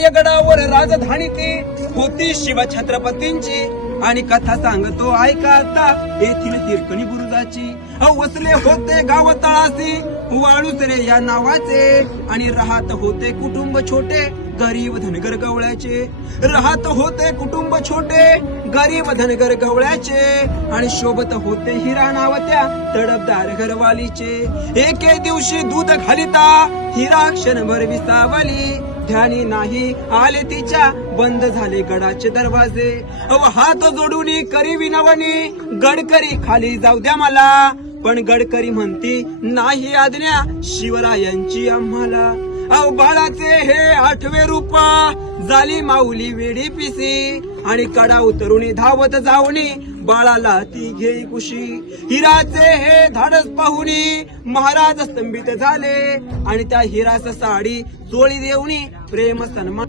रायगडावर राजधानी ती होती शिवछत्रपतींची आणि कथा सांगतो ऐका आता येथील तिरकणी बुरुजाची. वसले होते गाव तळाशी वाळुसरे या नावाचे आणि राहत होते कुटुंब छोटे गरीब धनगर गवळ्याचे. राहत होते कुटुंब छोटे गरीब धनगर गवळ्याचे आणि शोभत होते हिरा नाव त्या तडपदार घरवालीचे. एके दिवशी दूध घालिता हिरा क्षणभर विसावली ध्यानी नाही आले तिच्या बंद झाले गडाचे दरवाजे. हात जोडून करी विनवणी गडकरी खाली जाऊ द्या मला पण गडकरी म्हणती नाही आज्ञा शिवरायांची आम्हाला. बाळाचे हे 8वे रूप झाली माऊली वेडी पिसी आणि कडा उतरून धावत जाऊनी बाळाला ती घेई कुशी. हिराचे हे धाडस पाहुनी महाराज स्तंभित झाले आणि त्या हिरास साडी चोळी देऊनी प्रेम सन्मान